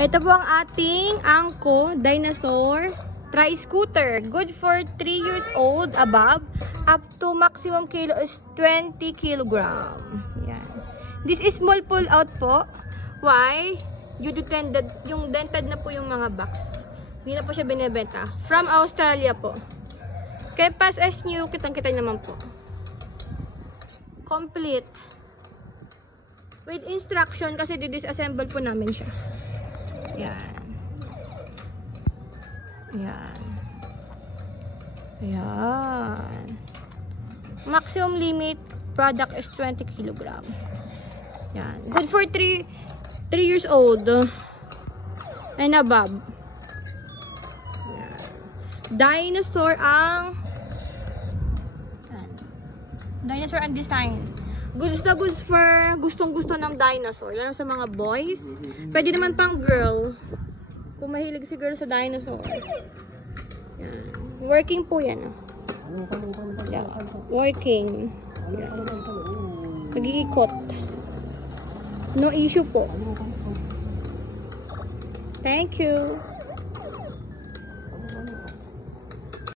Ito po ang ating Anko Dinosaur Tri-Scooter. Good for 3 years old above. Up to maximum kilo is 20 kilogram. Yan. This is small pull out po. Why? Due to yung dented na po yung mga box. Hindi na po siya binibenta. From Australia po. Kaya pas as new, kitang-kita naman po. Complete. With instruction kasi di-disassemble po namin siya. Yan. Yan. Yan. Maximum limit product is 20 kilogram. Yan. Good for 3 years old and above. Yan. Dinosaur ang dinosaur ang design. Goods na goods for gustong-gusto ng dinosaur. Lalo sa mga boys. Pwede naman pang girl. Kung mahilig si girl sa dinosaur. Yan. Working po yan. Yeah. Working. Yeah. Nag-iikot. No issue po. Thank you.